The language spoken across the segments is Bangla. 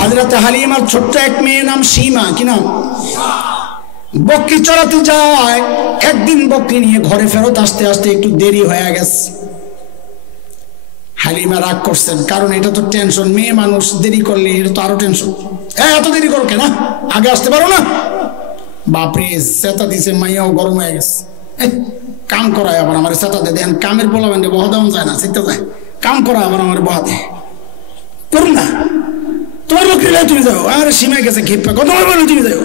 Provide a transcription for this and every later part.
হযরত হালিমার ছোট্ট এক মেয়ে নাম সীমা, কি নাম? বকরি চড়াতে যায়। একদিন বকরি নিয়ে ঘরে ফেরত আসতে আসতে একটু দেরি হয়ে গেছে। হালিমা রাগ করছেন, কারণ এটা তো টেনশন, মেয়ে মানুষ দেরি করলে এটা তো আরো টেনশন। এত দেরি করো কেন, আগে আসতে পারো না? বাপরে সেতা দিছে, মাইয়াও গরম হয়ে গেছে। কাম করায় আবার আমার সেতাতে দেন, কামের বলা বেন বহা দেওয়া যায় না, শিখতে যায়, কাম করা আবার আমার বহা দেয়, করুন না তোমার বকরি লাই তুমি যাও। আরে সীমা গেছে খেপা, কত বলো তুমি যাও।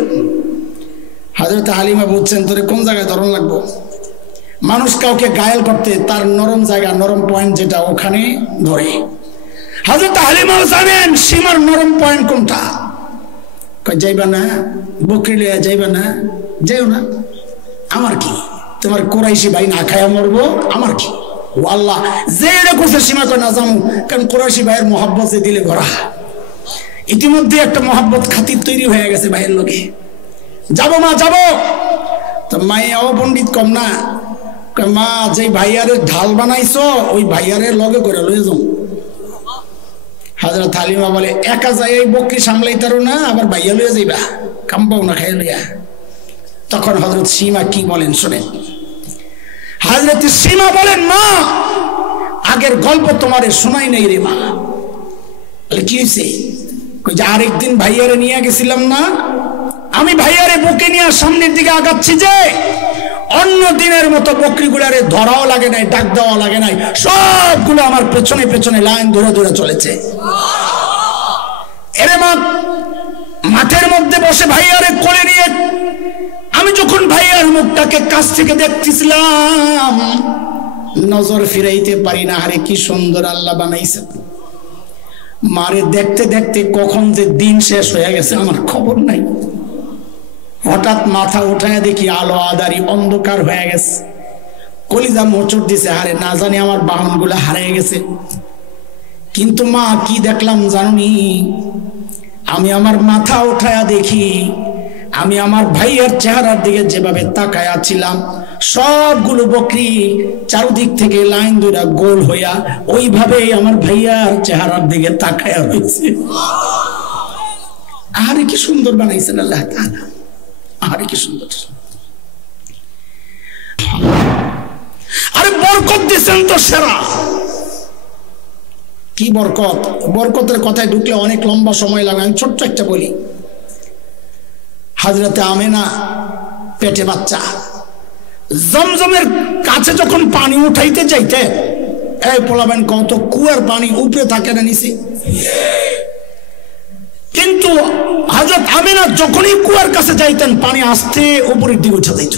হযরত হালিমা বলছেন, তোরে কোন জায়গায় ধরন লাগবো? মানুষ কাউকে ঘায়েল করতে তার নরম জায়গা, নরম পয়েন্ট যেটা, ওখানে ধরে। হযরত হালিমা জানেন সীমার নরম পয়েন্ট কোনটা। যাইবা না, বকরি লইয়া যাইবা না, যাইও না, আমার কি, তোমার কুরাইশি ভাই না খায়া মরবো, আমার কি। ও আল্লাহ, যে এটা করছে সীমা করে না যাবো, কারণ কুরাইশি ভাইয়ের মহব্বত দিলে ভরা। ইতিমধ্যে একটা মহব্বত খাতির তৈরি হয়ে গেছে ভাইয়ের লোকে। যাবো মা যাবো। তো মাইয়াও পণ্ডিত কম না, মা যে ভাইয়ারে ঢাল বানাইছো ওই ভাইয়ারে লগে করে লয়ে যাও। হযরত হালিমা বলে, একা যাই এই বকরি সামলাইতারো না, আবার ভাইয়া লয়ে যাইবা, কাম পাও না খাইয়া লইয়া। তখন হযরত সীমা কি বলেন শোনেন। হযরত সীমা বলেন, মা আগের গল্প তোমারে শোনাই নাই রে মা। বলে কি হয়েছে? যে আরেকদিন ভাইয়ারে নিয়ে গেছিলাম না, আমি ভাইয়ারে বুকে নিয়ে সামনের দিকে আগাচ্ছি, যে অন্য দিনের মতো বকরিগুলারে ধরাও লাগে নাই, ডাক দেওয়া লাগে নাই, সবগুলো আমার পেছনে পেছনে লাইন ধরে ধরে চলেছে। এরে মা মাঠের মধ্যে বসে ভাইয়ারে কোলে নিয়ে আমি যখন ভাইয়ার মুখটাকে কাছ থেকে দেখতেছিলাম, নজর ফিরাইতে পারি না। আরে কি সুন্দর আল্লাহ বানাইছে। মারে দেখতে দেখতে কখন যে দিন শেষ হয়ে গেছে আমার খবর নাই। হঠাৎ মাথা উঠায় দেখি আলো আদারি অন্ধকার হয়ে গেছে। কলিজা মোচড় দিছে, আরে না জানি আমার বাহন গুলা হারিয়ে গেছে। কিন্তু মা কি দেখলাম জানি? আমি আমার মাথা উঠায়া দেখি, আমি আমার ভাইয়ের চেহারার দিকে যেভাবে তাকায়া ছিলাম, সবগুলো বকরি চারদিক থেকে লাইন ধরে গোল হইয়া ওইভাবেই আমার ভাইয়ার চেহারার দিকে তাকায়া রয়েছে। আরে কি সুন্দর বানাইছেন আল্লাহ তাআলা, আরে কি সুন্দর। আরে বরকত দিয়েছেন তো সেরা। কি বরকত? বরকতের কথায় ঢুকলে অনেক লম্বা সময় লাগে, আমি ছোট্ট একটা বলি। হযরতে আমেনা পেটে বাচ্চা, জমজমের কাছে যখন পানি উঠাইতে চাইতে, এই পোলাবেন কত কুয়ার পানি উপরে থাকে না নিচে, কিন্তু হযরত আমেনা যখনই কুয়ার কাছে যাইতেন পানি আস্তে উপরের দিকে উঠে যাইত,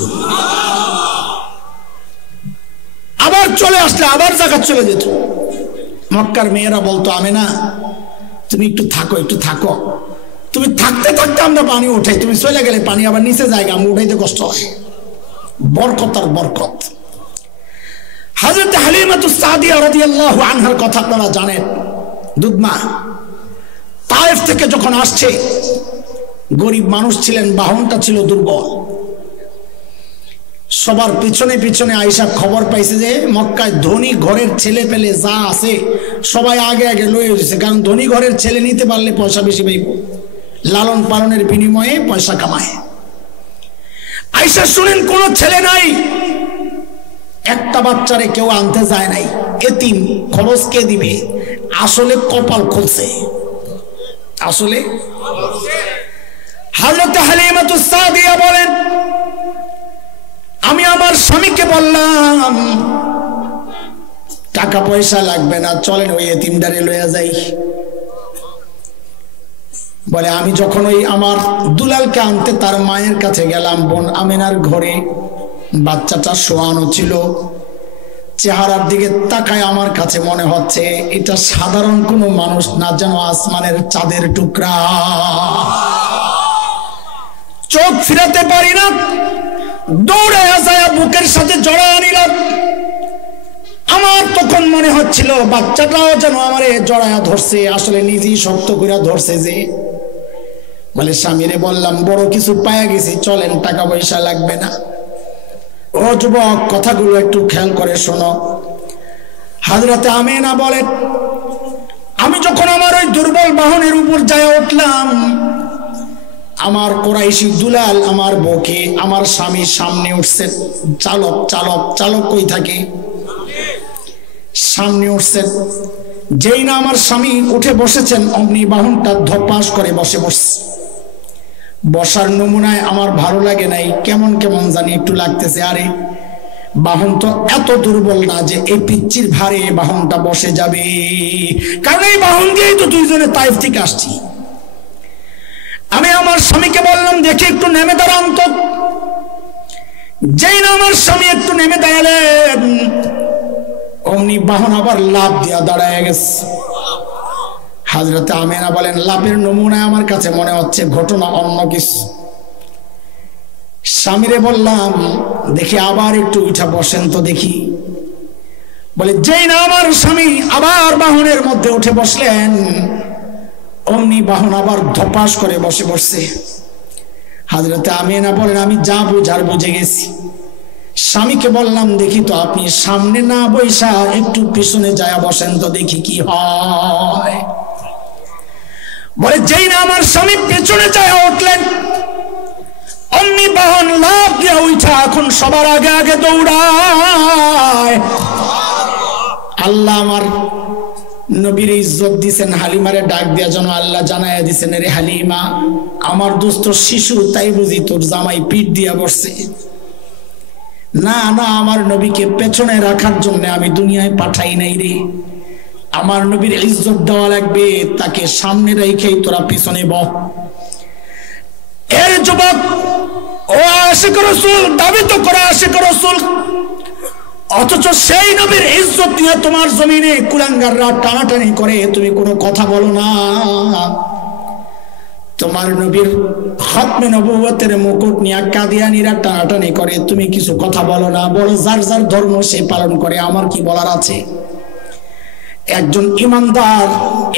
আবার চলে আসলে আবার জায়গা চলে যেত। মক্কার মেয়েরা বলতো, আমেনা তুমি একটু থাকো, একটু থাকো, তুমি থাকতে থাকতে আমরা পানি উঠাই, তুমি চলে গেলে পানি আবার নিচে জায়গা, আমরা উঠাইতে কষ্ট হয়। বরকত আর বরকত। হযরত হালিমাতুস সাদিয়া রাদিয়াল্লাহু আনহার কথা আপনারা জানেন। দুধমা তায়েফ থেকে যখন আসছে, গরিব মানুষ ছিলেন, বাহনটা ছিল দুর্বল। সবার পিছনে পিছনে আয়েশা খবর পাইছে যে মক্কায় ধনী ঘরের ছেলে পেলে যা আছে সবাই আগে আগে লয়ে গেছে, কারণ ধনী ঘরের ছেলে নিতে পারলে পয়সা বেশি পাইব, লালন পালনের বিনিময়ে পয়সা কামায়। আয়েশা শুনেন কোন ছেলে নাই, একটা বাচ্চারে কেউ আনতে যায় নাই, এতিম, খরচ কে দিবে? আসলে কপাল খুলছে, আসলে। হযরত হালিমাতুস সাদিয়া বলেন, আমি আমার স্বামীকে বললাম টাকা পয়সা লাগবে না, চলেন ওই এতিমটারে লইয়া যাই। বলে আমি যখন ওই আমার দুলালকে আনতে তার মায়ের কাছে গেলাম, বোন আমেনার ঘরে বাচ্চাটা শোয়ানো ছিল। চেহারার দিকে তাকায় আমার কাছে মনে হচ্ছে এটা সাধারণ কোনো মানুষ না, যেন আসমানের চাঁদের টুকরা। চোখ ফিরাতে পারি না, দৌড়ে আসায়া বুকের সাথে জড়ায় নিলাম। আমার তখন মনে হচ্ছিল বাচ্চাটাও যেন আমারে জড়ায়া ধরছে, আসলে নিজেই শক্ত করে ধরছে যে। বলে স্বামীরে বললাম বড় কিছু পায়া গেছি, চলেন, টাকা পয়সা লাগবে না। ও যুবক, কথাগুলো একটু খেয়াল করে শোনো। হযরতে আমেনা বলেন, আমি যখন আমার ওই দুর্বল বাহনের উপর যায় উঠলাম, আমার কুরাইশি দুলাল আমার বউকে আমার স্বামীর সামনে উঠছে। চালক চালক চালক কই থাকে? সামনে উঠছেন। যেই না আমার স্বামী উঠে বসেছেন, অমনি বাহনটা ধপাস করে বসে বসছে। বসার নমুনায় আমার ভালো লাগে নাই, কেমন কেমন জানি একটু লাগতেছে। আরে বাহন তো এত দুর্বল না যে এই পিচ্চির ভারে বাহনটা বসে যাবে, কারণ এই বাহন দিয়েই তো দুইজনে তাইফ থেকে আসছি। আমি আমার স্বামীকে বললাম, দেখি একটু নেমে দাঁড়ান তো। যেই না আমার স্বামী একটু নেমে দাঁড়ালেন, অমনি বাহন আবার লাভ দিয়া দাঁড়ায় গেছে। হযরত আমেনা বলেন, লাভের নমুনায় আমার কাছে মনে হচ্ছে ঘটনা অন্য কিছু। স্বামীরে বললাম, দেখি আবার একটু উঠা বসেন তো দেখি। বলে, যেই না আমার স্বামী আবার বাহনের মধ্যে উঠে বসলেন, অমনি বাহন আবার ধপাস করে বসে বসছে। হযরত আমেনা বলেন, আমি যা বুঝার বুঝে গেছি। স্বামীকে বললাম, দেখি তো আপনি সামনে না বৈশা একটু পিছনে যায় বসেন তো দেখি কি হয়। বলে, যেই না আমার স্বামী পেছনে যায় উঠলেন, অমনি বাহন লাফ দিয়ে উঠা এখন সবার আগে আগে দৌড়ায়। আল্লাহ আমার নবীর ইজ্জত দিছেন। হালিমারে ডাক দিয়া যেন আল্লাহ জানাইয়া দিছেন, রে হালিমা, আমার দোস্ত শিশু, তাই বুঝি তোর জামাই পিঠ দিয়া বসছে? না না, আমার নবীকে পেছনে রাখার জন্য আমি দুনিয়ায় পাঠাই নাই রে। আমার নবীর ইজ্জত দেওয়া লাগবে, তাকে সামনে রেখেই তোরা পিছনে বহ। এর যুবক, ও আশিক রাসূল, দাবি তো করে আশিক রাসূল, অথচ সেই নবীর ইজ্জত নিয়ে তোমার জমিনে কুলাঙ্গাররা টানাটানি করে, তুমি কোনো কথা বলো না। তোমার নবীর খতমে নবুয়তের মুকুট নিয়ে কাদিয়ানীরা টানাটানি করে, তুমি কিছু কথা বলো না। বলো, যার যার ধর্ম সে পালন করে, আমার কি বলার আছে? একজন ইমানদার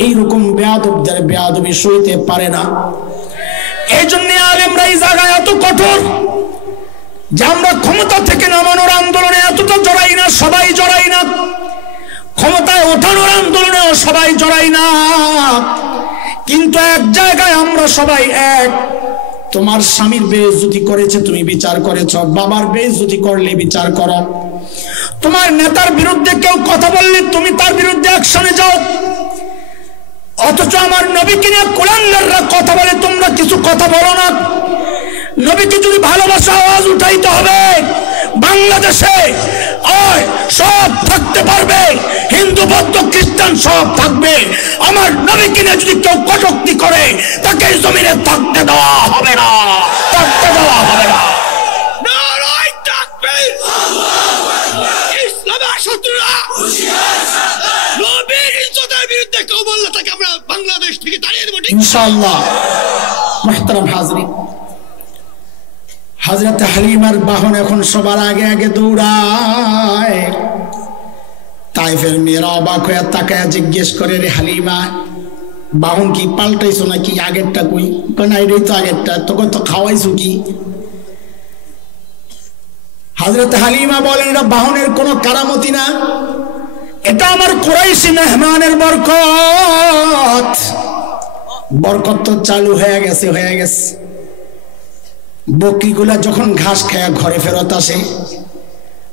এইরকম বেয়াদবদের বেয়াদবি সইতে পারে না। এই জন্য আলেমরা এই জায়গায় এত কঠোর যে আমরা ক্ষমতা থেকে নামানোর আন্দোলনে এতটা জড়াই না, সবাই জড়াই না। ক্ষমতায় ওঠানোর আন্দোলনেও সবাই জড়াই না, কিন্তু এক জায়গায় আমরা সবাই এক। তোমার স্বামীর বেইজ্জতি করেছে, তুমি বিচার করেছ। বাবার বেইজ্জতি করলে বিচার করো। তোমার নেতার বিরুদ্ধে কেউ কথা বললে তুমি তার বিরুদ্ধে অ্যাকশনে যাও। অথচ আমার নবীকে নিয়ে কুলাঙ্গাররা কথা বলে, তোমরা কিছু কথা বলো না। নবীকে যদি ভালোবাসা আওয়াজ উঠাইতে হবে, বাংলাদেশে সব থাকতে পারবে, হিন্দু বৌদ্ধ খ্রিস্টান সব থাকবে। আমার নবীকে নিয়ে যদি কেউ কটূক্তি করে, তাকে জমিনে থাকতে দেওয়া হবে না, থাকতে দেওয়া হবে না। নারায়ে তাকবীর, ইসলামের শত্রুরা নবীর ইজ্জতের বিরুদ্ধে কেউ বললে তাকে আমরা বাংলাদেশ থেকে তাড়িয়ে দেব ইনশাআল্লাহ। মুহতারাম হাজরিন, হযরত হালিমার বাহন এখন সবার আগে আগে দৌড়ায়। তাইফের মেয়েরা অবাক হয়ে তাকায়া জিজ্ঞেস করে, রে হালিমা, বাহন কি পাল্টাইছো নাকি? আগেরটা কই? না, এটাই তো আগেরটা। তোকে তো খাওয়াইছো কি? হযরত হালিমা বলেন, এটা বাহনের কোনো কারামতি না, এটা আমার কুরাইশি মেহমানের বরকত। বরকত তো চালু হয়ে গেছে, হয়ে গেছে। বকরিগুলা যখন ঘাস খায়া ঘরে ফেরত আসে,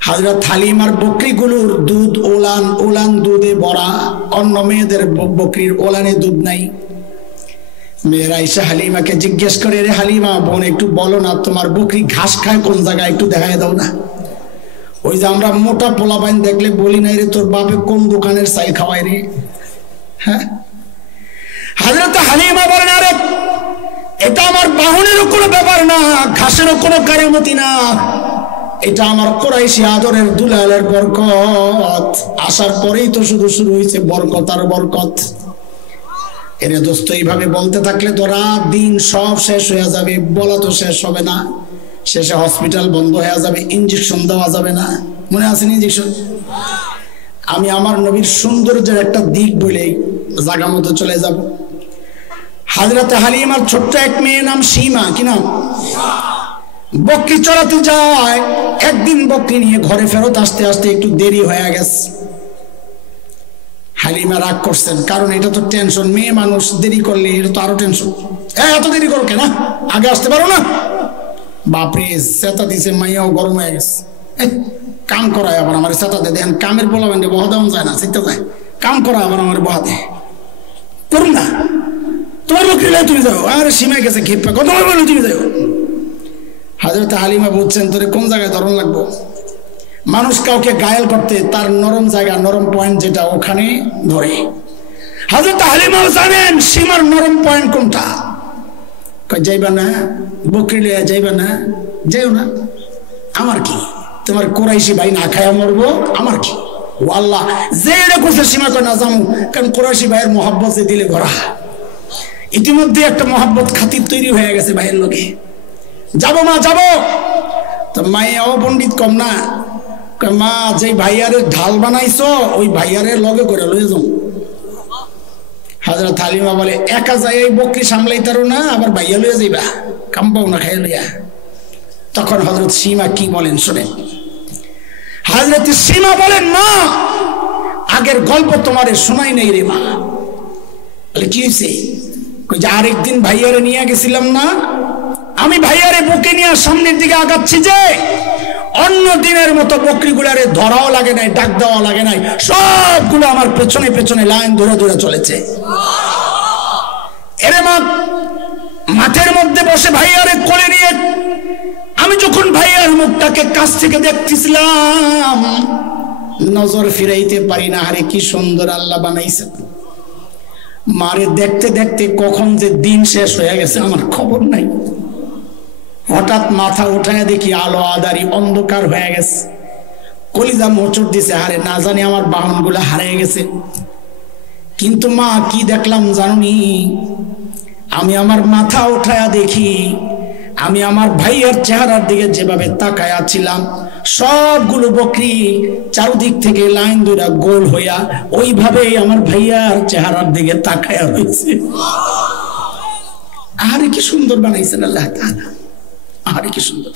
হযরত হালিমার বকরিগুলোর দুধ ওলান ওলান দুধে ভরা, অন্য মেয়েদের বকরির ওলানে দুধ নাই। মেয়েরা এসে হালিমাকে জিজ্ঞেস করে, রে হালিমা, বোন একটু বলো না, তোমার বকরি ঘাস খায় কোন জায়গায়, একটু দেখায় দাও না। ওই যে আমরা মোটা পোলাপাইন দেখলে বলি নাই, রে তোর বাপে কোন দোকানের চাল খাওয়ায় রে? হ্যাঁ, হযরত হালিমা বলেন, আরে এটা আমার বাহনেরও কোনো ব্যাপার না, ঘাসেরও কোনো কারামতি না, এটা আমার কুরাইশি আদরের দুলালের বরকত। আসার পরেই তো শুধু শুরু হয়েছে বরকত আর বরকত। এরে দোস্ত, এইভাবে বলতে থাকলে তো রাত দিন সব শেষ হয়ে যাবে, বলা তো শেষ হবে না। শেষে হসপিটাল বন্ধ হয়ে যাবে, ইঞ্জেকশন দেওয়া যাবে না। মনে আছে ইঞ্জেকশন? আমি আমার নবীর সৌন্দর্যের একটা দিক বলেই জায়গা মতো চলে যাব। হযরত হালিমার ছোট্ট এক মেয়ে, নাম সীমা। কি নাম? বকরি চড়াতে যায়। একদিন বকরি নিয়ে ঘরে ফেরত আসতে আসতে একটু দেরি হয়ে গেছে। হালিমা রাগ করছেন, কারণ এটা তো টেনশন, মেয়ে মানুষ দেরি করলে এটা তো আরো টেনশন। এত দেরি করো কেন, আগে আসতে পারো না? বাপরে চেতা দিছে, মাইয়াও গরম হয়ে গেছে। কাম করায় আবার আমার চেতা দে, দেখেন কামের বলা বেন্ডে বহা দেওয়া যায় না, চিন্তা যায়, কাম করা আবার আমার বহা দেয়, করুন না তোমার বকরি লাই তুমি যাও, আরে সীমায় গেছে খেপা কত বলো তুমি যাও। হযরত হালিমা বলছেন তোরে কোন জায়গায় ধরন লাগবো? মানুষ কাউকে ঘায়েল করতে তার নরম জায়গা, নরম পয়েন্ট যেটা, ওখানে ধরে। হযরত হালিমাও জানেন সীমার নরম পয়েন্ট কোনটা। যাইবা না, বকরি লইয়া যাইবা না, যাইও না, আমার কি, তোমার কোরাইশি ভাই না খায়া মরবো, আমার কি। ও আল্লাহ, যে এটা করছে সীমা কয় না যাবো, কারণ কোরাইশি ভাইয়ের মহাব্বত যে দিলে ভরা, ইতিমধ্যে একটা মহাব্বত খাতির তৈরি হয়ে গেছে ভাইয়ের লোকে। যাবো মা যাবো। তো মায়েও পণ্ডিত কম না, মা যে ভাইয়ারে ঢাল বানাইছো ওই ভাইয়ারে লগে করে লয়ে যাও। হযরত হালিমা বলে একা যাই এই বকরি সামলাইতারো না, আবার ভাইয়া লইয়া যাইবা, কাম পাও না খাইয়া লইয়া। তখন হযরত সীমা কি বলেন শুনেন। হযরত সীমা বলেন মা আগের গল্প তোমারে শোনাই নাই রে মা। বলে কি হয়েছে? যে আরেকদিন ভাইয়ারে নিয়ে গেছিলাম না, আমি ভাইয়ারে বুকে নিয়ে সামনের দিকে আগাচ্ছি, যে অন্য দিনের মতো বকরিগুলারে ধরাও লাগে নাই, ডাক দেওয়া লাগে নাই, সবগুলো আমার পেছনে পেছনে লাইন ধরে ধরে চলেছে। এরে মা মাঠের মধ্যে বসে ভাইয়ারে কোলে নিয়ে আমি যখন ভাইয়ার মুখটাকে কাছ থেকে দেখতেছিলাম, নজর ফিরাইতে পারি না, আরে কি সুন্দর আল্লাহ বানাইছে। মারে দেখতে দেখতে কখন যে দিন শেষ হয়ে গেছে আমার খবর নাই। হঠাৎ মাথা উঠায় দেখি আলো আদারি অন্ধকার হয়ে গেছে, কলিজা মোচড় দিছে, আরে না জানি আমার বাহন গুলা হারিয়ে গেছে। কিন্তু মা কি দেখলাম জানি? আমি আমার মাথা উঠায়া দেখি, আমি আমার ভাইয়ের চেহারার দিকে যেভাবে তাকায়া ছিলাম, সবগুলো বকরি চারদিক থেকে লাইন ধরে গোল হইয়া ওইভাবেই আমার ভাইয়ার চেহারার দিকে তাকায়া রয়েছে। আরে কি সুন্দর বানাইছেন আল্লাহ তাআলা, আরে কি সুন্দর।